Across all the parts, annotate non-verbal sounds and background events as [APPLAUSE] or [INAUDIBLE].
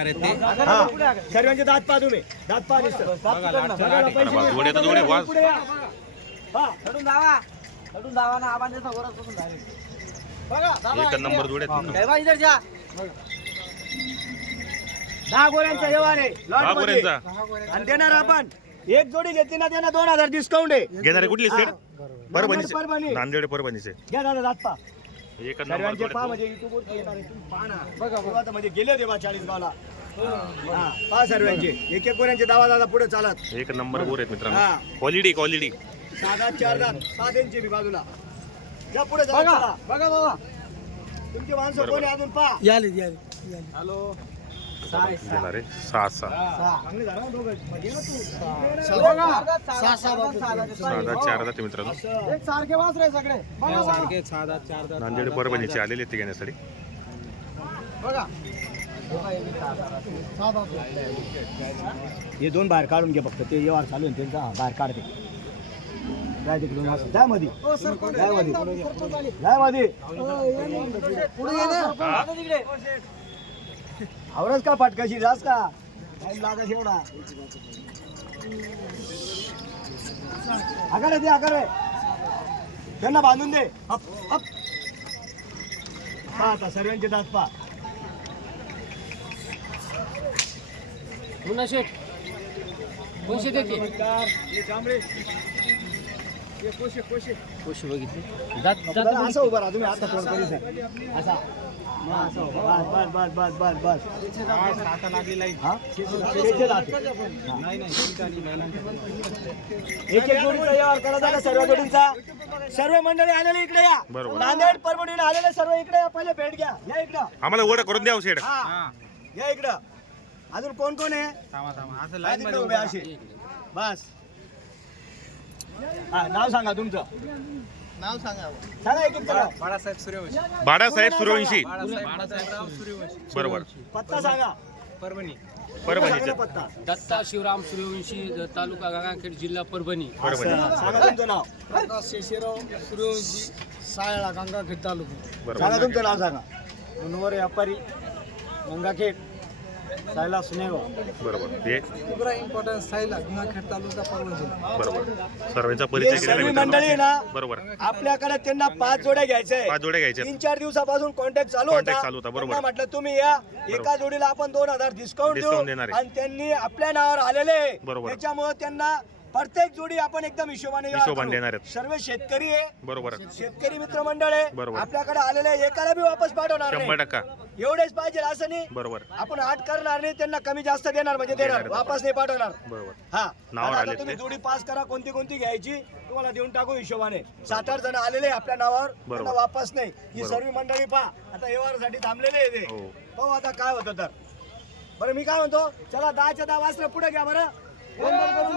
हा. सर्वांचे दात पहा तुम्ही. दात. जोडे तर जोडे. हा. एक नंबर जोडे दहा गोऱ्यांचा व्यवहार आहे दहा लॉटमध्ये. गोऱ्यांचा. आणि देणार आपण. एक जोडी घेतली ना त्यांना दोन हजार डिस्काउंट आहे. घेणारे कुठली सेट परभणी. परभणीचे नांदेड परभणीचे घ्या दादा दात एक नंबर सर्वांचे जोडे. म्हणजे युट्यूबवर येणार आहे. तुम्ही पहा ना. बघा आता म्हणजे गेले देवा चाळीस गावला पहा सर्वांचे. एक एक गोऱ्यांचे दावा दादा पुढे चालत. एक नंबर गोर आहेत हा. मित्रांनो क्वालिटी क्वालिटी साधा चार दात. सात इंची बी बाजूला. या पुढे जा बघा. बघा बाबा तुमची माणसं. कोणी अजून? पहा. याले याले हॅलो. साय घेणारे सहा सहा. चांगले झालं ना दोघं. म्हणजे ना तू. बघा. सहा सहा सहा दहा चार दहा ते मित्रांनो. असं. एक सारखे सगळे. बघा बघा. नांदेड परभणीचे आलेले ते घेण्यासाठी. बघा. हे दोन बाहेर काढून घे फक्त. ते व्यवहार चालू आहे त्यांचा. हा, बाहेर काढते. जाय तिकडून. जायमध्ये जायमध्ये जायमध्ये पुढे ये ना. आता तिकडे आवरच का फटकाशी? जास का? टाइम लागत एवढा. आकार आकार त्यांना बांधून दे. सर्वांचे दात पहा. पुन्हा शेट कोणशे देते कोशे बघितली. जात असं उभं राहा तुम्ही आता फोन करीत आहे. असा. असं उभं. बस बस बस बस बस बस आता हा? एक एक जोडीचा सर्व जोडींचा. सर्व मंडळी आलेले इकडे या. नांदेड परभणीला आलेले सर्व इकडे या. पहिले भेट घ्या. या इकडं. आम्हाला ओढ करून द्या हा. या इकडं. अजून कोण कोण आहे? उभे असे बस. हा नाव सांगा तुमचं. नाव सांगा. सांगा एक जण. बाळासाहेब सूर्यवंशी. बाळासाहेब सूर्यवंशी. बाळासाहेब सूर्यवंशी. बरोबर. पत्ता सांगा. परभणी. सांगा ना पत्ता. दत्ता शिवराम सूर्यवंशी तालुका गंगाखेड जिल्हा परभणी. परभणी असं. सांगा तुमचं नाव. शेषेराव सूर्यवंशी सायळा गंगाखेड तालुका. सांगा तुमचं नाव सांगा. मनोहर व्यापारी गंगाखेड. सायला सुनेगाव बरोबर. हे इब्रा इम्पॉर्टन्स सायला गंगाखेड तालुका परभणी. जिल्हा बरोबर. सर्वांचा हे परिचय सर्व केलेला मंडळी आहे मित्रांनो ना बरोबर. आपल्याकडे त्यांना पाच जोड्या घ्यायच्या पाच जोड्या घ्यायच्या तीन चार दिवसापासून कॉन्टॅक्ट चालू Contact होता चालू होता, बरोबर. त्यांना म्हटलं तुम्ही या एका जोडीला आपण दोन हजार डिस्काउंट Discount देऊ देणार आहे. आणि त्यांनी आपल्या नावावर आलेले बरोबर. त्याच्यामुळे त्यांना प्रत्येक जोडी आपण एकदम हिशोबाने हिशोबाने. देणार आहेत. सर्व शेतकरी आहे. बरोबर. शेतकरी मित्र मंडळ आहे. बरोबर. आपल्याकडे आलेले एकाला बी वापस पाठवणार शंभर नाही. टक्का. एवढेच पाहिजे असं नाही. बरोबर. आपण आठ करणार नाही त्यांना कमी जास्त देणार म्हणजे देणार देणार. वापस नाही पाठवणार. बरोबर. हा. नावावर आता आलेत तुम्ही ते. जोडी पास करा कोणती कोणती घ्यायची तुम्हाला देऊन टाकू हिशोबाने. सात आठ जण आलेले आहे आपल्या नावावर. बरोबर. त्यांना वापस नाही. ही बरोबर. सर्व मंडळी पहा. आता व्यवहारासाठी थांबलेले आहे ते. हो. पाहू आता काय होतं तर. बरं मी काय म्हणतो? चला दहाच्या दहा वाजता पुढे घ्या बरं. गोंधळ करून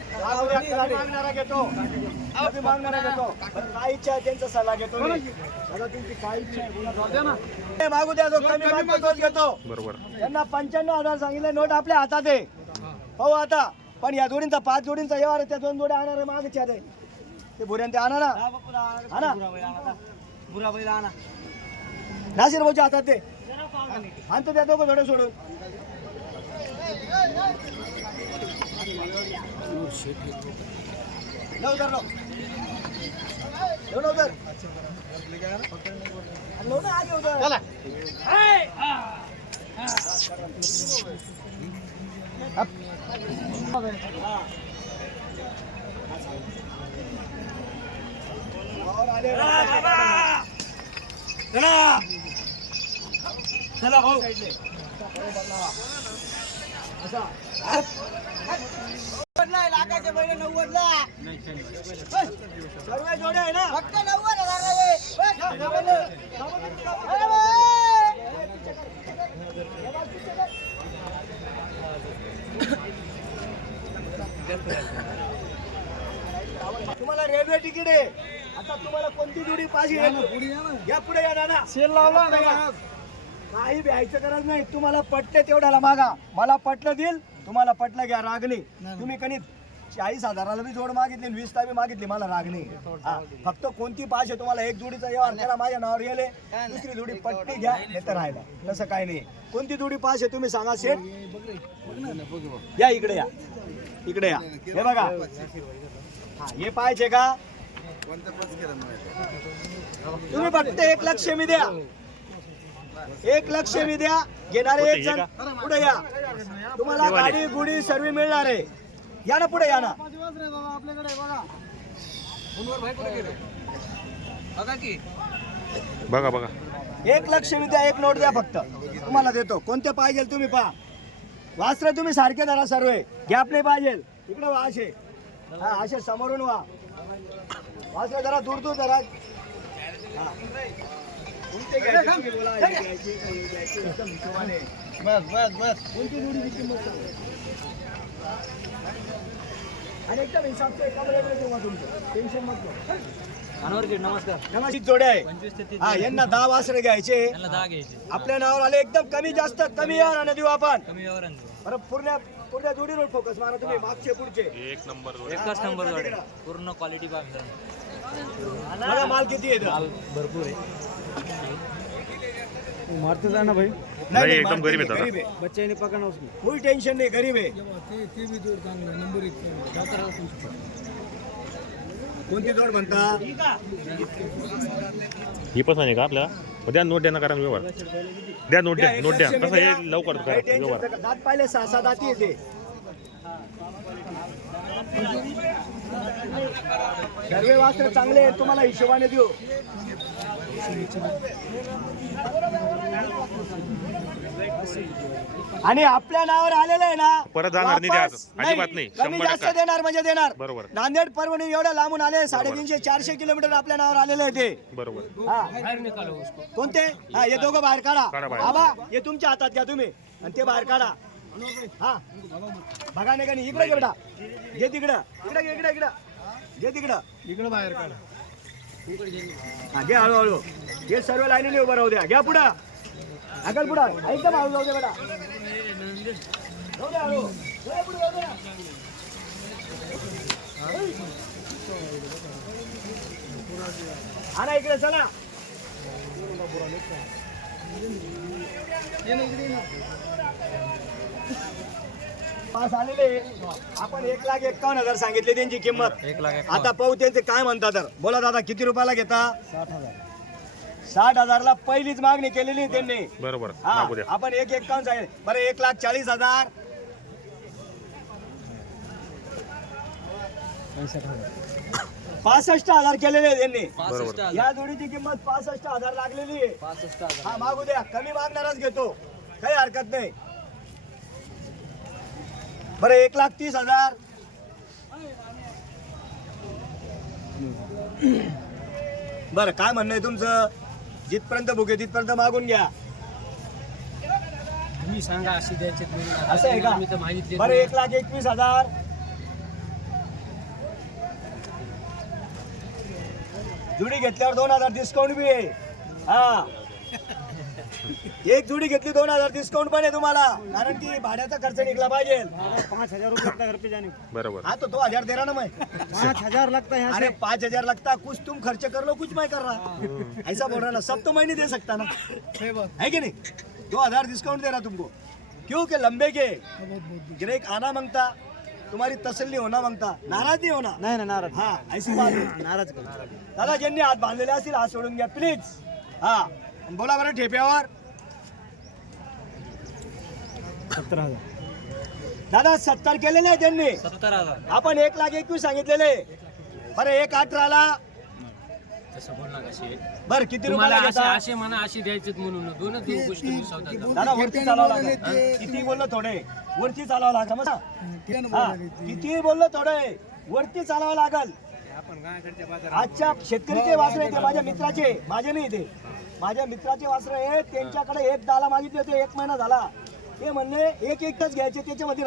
मागणारा घेतो मागणारा घेतो काय इच्छा आहे त्यांचा सल्ला घेतो तुमची काय इच्छा आहे हे मागू द्या जो कमी मागतो घेतो बरोबर. त्यांना पंच्याण्णव हजार सांगितले नोट आपल्या हातात आहे. हो आता. पण या जोडींचा पाच जोडींचा व्यवहार आहे त्या दोन जोड्या आणणार मागच्या ते भुऱ्यान ते आणा ना. आणा बुरा बैल आणा नाशिर भाऊच्या हातात ते आणतो त्या दोघं थोडे सोडून. लवकर लव लो ना उधर लो ना आगे उधर और आले चला भाऊ पहिले नव्वदला सर्व जोडे आहे ना फक्त नव्वद तुम्हाला रेल्वे तिकीट आहे. आता तुम्हाला कोणती जोडी पाहिजे? या पुढे या दादा सेल लावला काही भ्यायचं गरज नाही. तुम्हाला पटले तेवढ्याला मागा. मला पटलं देईल तुम्हाला पटलं घ्या रागणी. तुम्ही कणी चाळीस हजाराला बी जोड मागितली आणि वीस बी मागितली मला रागणी. फक्त कोणती पाहिजे तुम्हाला एक जोडीचा व्यवहार करा माझ्या नावावर गेले. दुसरी जोडी पट्टी घ्या नाही तर राहिला. तसं काय नाही. कोणती जोडी पाहिजे तुम्ही सांगा सेठ. या इकडे या. इकडे या. हे बघा. हा हे पाहिजे का? तुम्ही फक्त एक लक्ष मी द्या. एक लक्ष मी द्या. घेणारे एक जण पुढे या. तुम्हाला गाडी गुडी सर्व मिळणार आहे. या ना पुढे या ना. बघा बघा. एक लक्ष मी द्या एक नोट द्या फक्त. तुम्हाला देतो. कोणते पाहिजे तुम्ही पहा. वास्त्र तुम्ही सारखे धरा सर्व. घ्या आपले पाहिजे. इकडे वा असे हा असे समोरून वा. वास्त्र जरा दूर दूर धरा. कोणते घ्यायचे तुम्ही बोला, घ्यायचे का हे घ्यायचे, एकदम हिशोबाने. कोणती जोडीची किंमत सांगा. आणि एकदम हिसाब से एका तुमचं टेन्शन मत. नमस्कार जोड्या आहे हा यांना दहा वासरे घ्यायचे आपल्या नावावर आले एकदम कमी जास्त कमी यावर देऊ आपण कमी बरं पूर्ण पूर्ण जोडीवर फोकस मारा तुम्ही मागचे पुढचे. एक नंबर एकच नंबर जोडे. पूर्ण क्वालिटी पाहिजे बघा माल किती येतो भरपूर आहे. मारतो ना भाई? नाही, एकदम गरीब आहे दादा. गरीब आहे. बच्चे ने पकड़ना उसको कोई टेन्शन नाही गरीब आहे. कोणती जोड म्हणता? ही पण आहे का आपल्याला? द्या नोट द्या ना कारण व्यवहार. द्या नोट द्या नोट द्या. कसं हे लवकर करा व्यवहार. दात पाहिले सहा सहा दाती येते. सर्व वास्त्र चांगले आहेत तुम्हाला हिशोबाने देऊ. आणि आपल्या नावावर आलेलं आहे ना परत जाणार नाही वापस द्यायचं. अजिबात नाही. कमी शंभर जास्त टक्का. देणार म्हणजे देणार. बरोबर. नांदेड परभणी एवढ्या लांबून आले साडेतीनशे चारशे किलोमीटर आपल्या नावावर आलेले आहे ते. बरोबर. हा. बाहेर निकालो उसको कोणते? हा हे दोघं बाहेर काढा. काढा बाहेर. बाबा हे तुमच्या हातात घ्या तुम्ही. आणि ते बाहेर काढा. हा. बघा नाही का नाही इकडे घे बेटा घे तिकडं. इकडे घे इकडे इकडं. घे तिकडं. इकडं बाहेर काढा. हा घे हळूहळू. हे सर्व लाईनीने उभं राहू द्या. घ्या पुढं. अकल पुढं. एकदम हळू जाऊ दे बेटा. जाऊ हळू पुढं. आणा इकडे चला. पास आलेले. आपण एक लाख एक्कावन्न हजार सांगितले त्यांची किंमत. एक लाख आता पाहू त्यांचे काय म्हणता तर. बोला दादा किती रुपयाला घेता? साठ हजारला पहिलीच मागणी केलेली त्यांनी. बरोबर हा मागू द्या. आपण एक एक्कावन्न सांगितले. बरं एक लाख चाळीस हजार. पासष्ट हजार केलेले आहे त्यांनी. पासष्ट हजार. या जोडीची किंमत पासष्ट हजार लागलेली आहे. पासष्ट हजार. हा मागू द्या. कमी मागणारच घेतो. काही हरकत नाही. बरं एक लाख तीस हजार. बरं काय म्हणणं आहे तुमचं? जिथपर्यंत भुके तिथपर्यंत मागून घ्या. तुम्ही सांगा अशी द्यायचे असं आहे का? मी तर माहिती बरं एक लाख एकवीस हजार. जुडी घेतल्यावर दोन हजार डिस्काउंट बी आहे. हा. [LAUGHS] एक जुडी घेतली दोन हजार डिस्काउंट पण आहे तुम्हाला. कारण की भाड्याचा खर्च निघला पाहिजे. पाच हजार रुपये घर पे जाने बरोबर. हाँ तो दो हजार दे रहा ना मैं पाँच हजार लगता है अरे पाँच हजार लगता कुछ तुम खर्च कर लो कुछ मैं कर रहा. ऐसा बोल रहा ना सब तो मैं नहीं दे सकता ना. है कि नहीं? दो हजार डिस्काउंट दे रहा तुमको. क्यों? के लंबे के. गिराइक आना मांगता तुम्हारी तसल्ली होना मागता. नाराज नाही होणार नाही ना नाराज. हा ऐसी बात. नाराज दादा ज्यांनी हात बांधलेले असतील हात सोडून घ्या प्लीज हा. बोला बरं ठेप्यावर. सत्तर हजार. दादा सत्तर केलेले आहे त्यांनी. सत्तर हजार. आपण एक लाख एकवीस सांगितलेले. बरं एक अठराला तसं बोल ना कशी बरं किती तुम्हाला रुपयाला असे घेता? असे म्हणा अशी द्यायचे म्हणून. दोनच दोन गोष्टी मी सौदा झाला. दादा वरती चालावं लागेल. हा? किती बोललो थोडे? वरती चालावं लागेल हा किती बोललो थोडे? वरती चालावं लागल. आजच्या शेतकरीचे वासरे आहेत ते माझ्या मित्राचे माझे नाही ते. माझ्या मित्राचे वासरे आहे त्यांच्याकडे एक दाला मागितले होते एक महिना झाला. ते म्हणले एक एकच घ्यायचे त्याच्यामध्ये